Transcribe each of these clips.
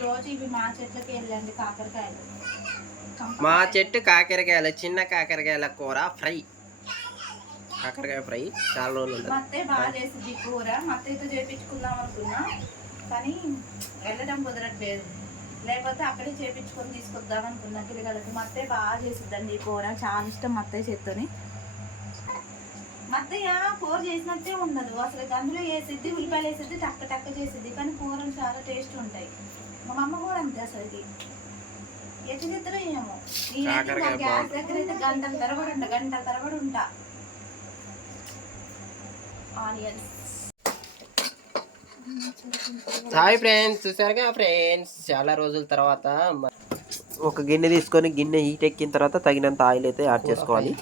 ఈరోజు ఇవి మా చెట్లకి వెళ్ళండి కాకరకాయలు. మా చెట్టు కాకరకాయలు, చిన్న కాకరకాయల కూర ఫ్రై. కాకరకాయ ఫ్రై చాలా రోజులు మా అత్తయ్య బాగా చేసింది కూర. మా అత్తయ్యతో చేయించుకుందాం అనుకున్నా కానీ వెళ్ళడం కుదరట్లేదు. లేకపోతే అక్కడే చేయించుకొని తీసుకొద్దాం అనుకున్నా పిల్లగాళ్ళకి. మా అత్తయ్య బాగా చేసిద్దండి ఈ కూర, చాలా ఇష్టం మా అత్తయ్య చేత్తోని. మా అత్తయ్య కూర చేసినట్టే ఉండదు అసలు. అందులో వేసిద్ది, ఉల్లిపాయలు వేసిద్ది, టక్క టక్క చేసిద్ది, కానీ కూరలు చాలా టేస్ట్ ఉంటాయి. మా అమ్మ కూడా అంతే. అసలు ఇది ఎట్లా చేస్తారో ఏమో. నేనైతే మా గ్యాస్ దగ్గర అయితే గంటల తరబడి ఉంటా. ఆనియన్స్. హాయ్ ఫ్రెండ్స్, చూసారుగా ఫ్రెండ్స్, చాలా రోజుల తర్వాత ఒక గిన్నె తీసుకొని గిన్నె హీట్ ఎక్కిన తర్వాత తగినంత ఆయిల్ అయితే యాడ్ చేసుకోవాలి.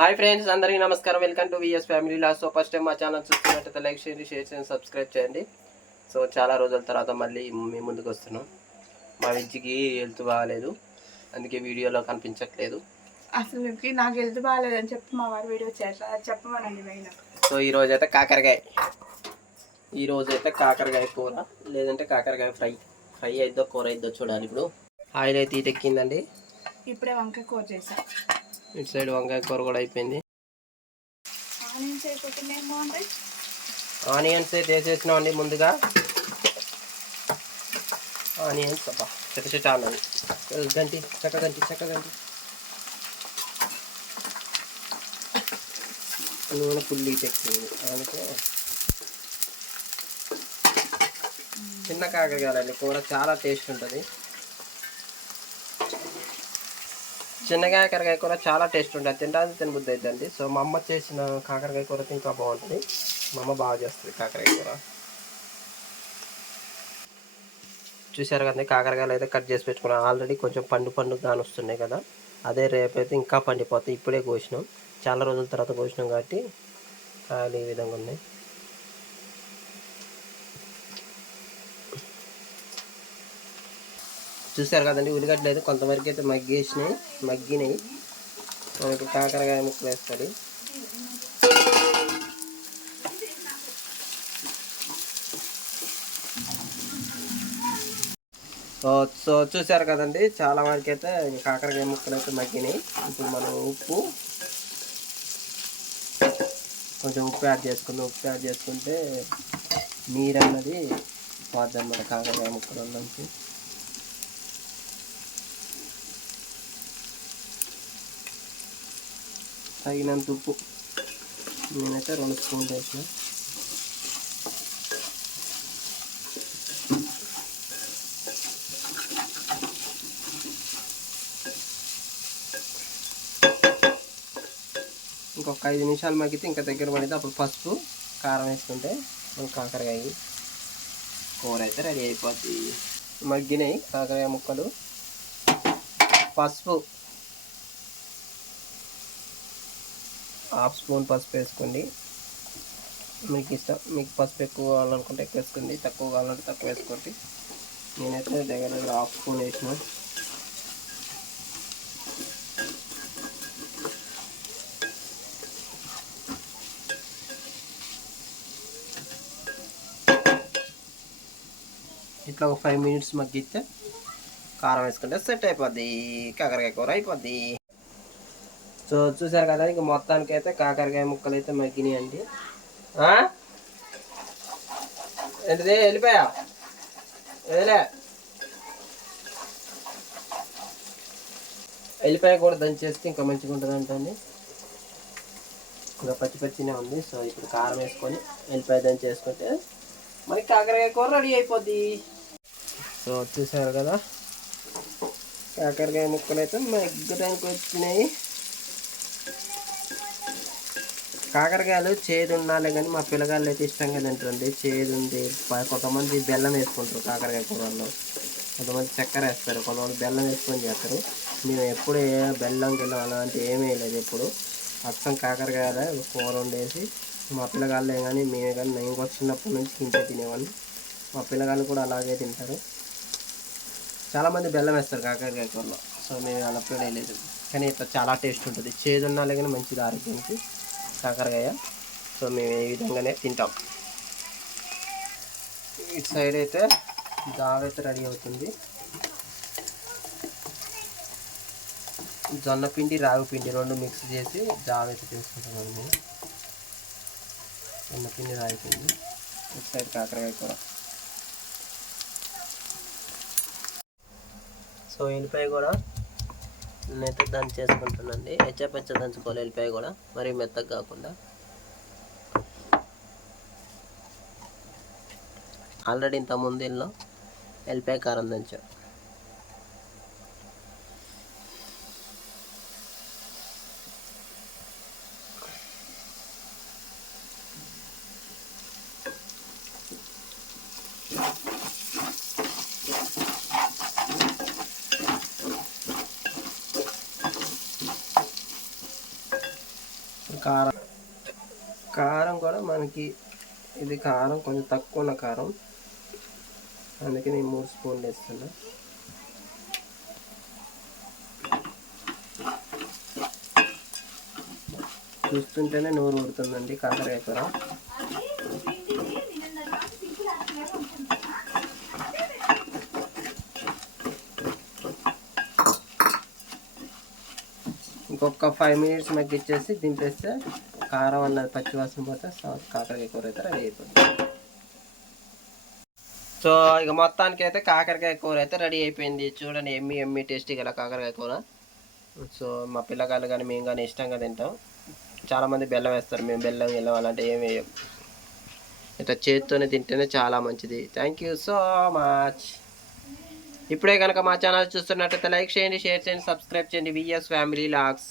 హాయ్ ఫ్రెండ్స్, అందరికీ నమస్కారం. Welcome to VS family vlogs. So first time మా ఛానల్ చూస్తున్నట్టయితే లైక్ చేయండి, షేర్ చేయండి, సబ్స్క్రైబ్ చేయండి. సో చాలా రోజుల తర్వాత మళ్ళీ మీ ముందుకు వస్తున్నాం. మా విజ్జికి హెల్త్ బాగాలేదు, అందుకే వీడియోలో కనిపించట్లేదు. అసలు నాకు హెల్త్ బాగాలేదని చెప్పి మా వారు వీడియో చెప్పమనండి మెయిన్. సో ఈరోజు అయితే కాకరకాయ కూర, లేదంటే కాకరకాయ ఫ్రై అయిద్దో కూర అయిద్దో చూడాలి. ఇప్పుడు ఆయిల్ అయితే ఎక్కిందండి. ఇప్పుడే వంకాయ కూర చేసా. ఇటు సైడ్ వంకాయ కూర కూడా అయిపోయింది. ఆనియన్స్ అయిపోతుంది. ఏం బాగుంటాయి. ఆనియన్స్ అయితే వేసేసినాం అండి ముందుగా. ఆనియన్స్ చెట్ట అన్నది గంటి చక్క నూనె పుల్లి తెచ్చింది. అందుకే చిన్న కాకరకాయలండి కూర చాలా టేస్ట్ ఉంటుంది. చిన్న కాకరకాయ కూర చాలా టేస్ట్ ఉంటుంది, తినబుద్ధి అవుతుంది. సో మా అమ్మ చేసిన కాకరకాయ కూర ఇంకా బాగుంటుంది. మా అమ్మ బాగా చేస్తుంది కాకరకాయ కూర. చూసారు కదండి, కాకరకాయలు అయితే కట్ చేసి పెట్టుకున్నాం. ఆల్రెడీ కొంచెం పండు కానొస్తున్నాయి కదా, అదే రేపైతే ఇంకా పండిపోతాయి. ఇప్పుడే కోసినాం, చాలా రోజుల తర్వాత కోసినాం కాబట్టి కాయలు ఈ విధంగా ఉన్నాయి. చూసారు కదండి, ఉల్లిగడ్డలు అయితే కొంతవరకు అయితే మగ్గినాయి. ఇప్పుడు కాకరకాయ ముక్కలు వేస్తుంది. సో చూసారు కదండి, చాలా వరకు అయితే కాకరకాయ ముక్కలు అయితే మగ్గినాయి. ఇప్పుడు మనం కొంచెం ఉప్పు యాడ్ చేసుకుంటే నీరు అన్నది పోద్ది అన్నమాట కాకరకాయ ముక్కల నుంచి. తగినంత ఉప్పు నేనైతే 2 స్పూన్లు వేసిన. ఇంకొక 5 నిమిషాలు మగ్గితే ఇంకా దగ్గర పడితే అప్పుడు పసుపు కారం వేసుకుంటే మన కాకరకాయ కూర అయితే రెడీ అయిపోద్ది. మగ్గినాయి కాకరకాయ ముక్కలు. పసుపు 1/2 స్పూన్ పసుపు వేసుకోండి. మీకు ఇష్టం, మీకు పసుపు ఎక్కువ కావాలనుకుంటే ఎక్కువ వేసుకోండి, తక్కువ కావాలంటే తక్కువ వేసుకోండి. నేనైతే దగ్గర 1/2 స్పూన్ వేసిన. ఇట్లా ఒక 5 మినిట్స్ మగ్గిస్తే కారం వేసుకుంటే సెట్ అయిపోద్ది, కాకరకాయ కూర అయిపోద్ది. సో చూసారు కదా, ఇంక మొత్తానికి అయితే కాకరకాయ ముక్కలు అయితే మగ్గినాయి అండి. ఏంటిది వెళ్ళిపోయా వెళ్ళిపోయా కూడా దంచేస్తే ఇంకా మంచిగా ఉంటుంది అంటండి. ఇంకా పచ్చినే ఉంది. సో ఇప్పుడు కారం వేసుకొని వెళ్ళిపోయా దంచేసుకుంటే మనకి కాకరకాయ కూర రెడీ అయిపోద్ది. సో చూసారు కదా, కాకరకాయ ముక్కలు అయితే మగ్గడానికి వచ్చినాయి. కాకరకాయలు చేదు ఉండాలి కానీ మా పిల్లగాళ్ళు అయితే ఇష్టంగా తింటారండి. చేదు ఉంది. కొంతమంది బెల్లం వేసుకుంటారు కాకరకాయ కూరల్లో, కొంతమంది చక్కెర వేస్తారు, కొంతమంది బెల్లం వేసుకొని చేస్తారు. మేము ఎప్పుడు బెల్లం అలాంటి ఏమీ లేదు. ఎప్పుడు అచ్చం కాకరకాయల కూర వండేసి మా పిల్లగాళ్ళే కానీ మేమే కానీ, మేము కూడా చిన్నప్పటి నుంచి తింటే తినేవాళ్ళు. మా పిల్లగాళ్ళు కూడా అలాగే తింటారు. చాలామంది బెల్లం వేస్తారు కాకరకాయ కూరలో. సో మేము అలా వేయలేదు, కానీ ఇట్లా చాలా టేస్ట్ ఉంటుంది. చేదు ఉండాలి కానీ మంచిది ఆరోగ్యానికి కాకరకాయ. సో మేము ఈ విధంగానే తింటాం. ఇటు సైడ్ అయితే జావ అయితే రెడీ అవుతుంది. జొన్న పిండి రాగి పిండి రెండు మిక్స్ చేసి జావ అయితే చేసుకుంటామండి. జొన్న పిండి రాగి పిండి. ఇటు సైడ్ కాకరకాయ కూర. సో ఎల్లిపాయ కూడా నేనైతే దంచేసుకుంటానండి. ఎచ్చపెచ్చ దంచుకోవాలి ఎల్లిపాయ కూడా, మరి మెత్తగా కాకుండా. ఆల్రెడీ ఇంత ముందు ఇల్లు ఎల్లిపాయ కారం దంచా. కారం కారం కూడా మనకి ఇది కారం కొంచెం తక్కువ ఉన్న కారం, అందుకే నేను 3 స్పూన్లు వేస్తున్నా. చూస్తుంటేనే నోరు ఊడుతుందండి కాకరకాయ కూర. ఇంకొక 5 మినిట్స్ మగ్గిచ్చేసి దింపేస్తే కారం అన్నది పచ్చివాసన పోతే కాకరకాయ కూర అయితే రెడీ అయిపోతుంది. సో ఇక మొత్తానికి అయితే కాకరకాయ కూర అయితే రెడీ అయిపోయింది. చూడండి, ఎమ్మి టేస్టీ గల కాకరకాయ కూర. సో మా పిల్లగాళ్ళు కానీ మేము కానీ ఇష్టంగా తింటాం. చాలామంది బెల్లం వేస్తారు, మేము బెల్లం అలాంటివి ఏమి వేయం. ఇట్లా చేతితోనే తింటేనే చాలా మంచిది. Thank you so much. ఇప్పుడే కనుక మా ఛానల్ చూస్తున్నట్టయితే లైక్ చేయండి, షేర్ చేయండి, సబ్స్క్రైబ్ చేయండి. VS family logs.